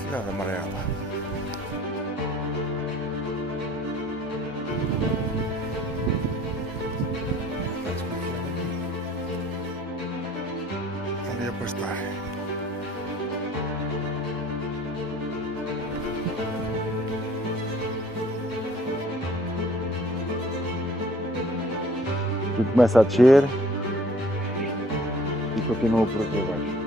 Cidade amarela. Ali é postar. Tudo começa a descer e continua por aqui abaixo.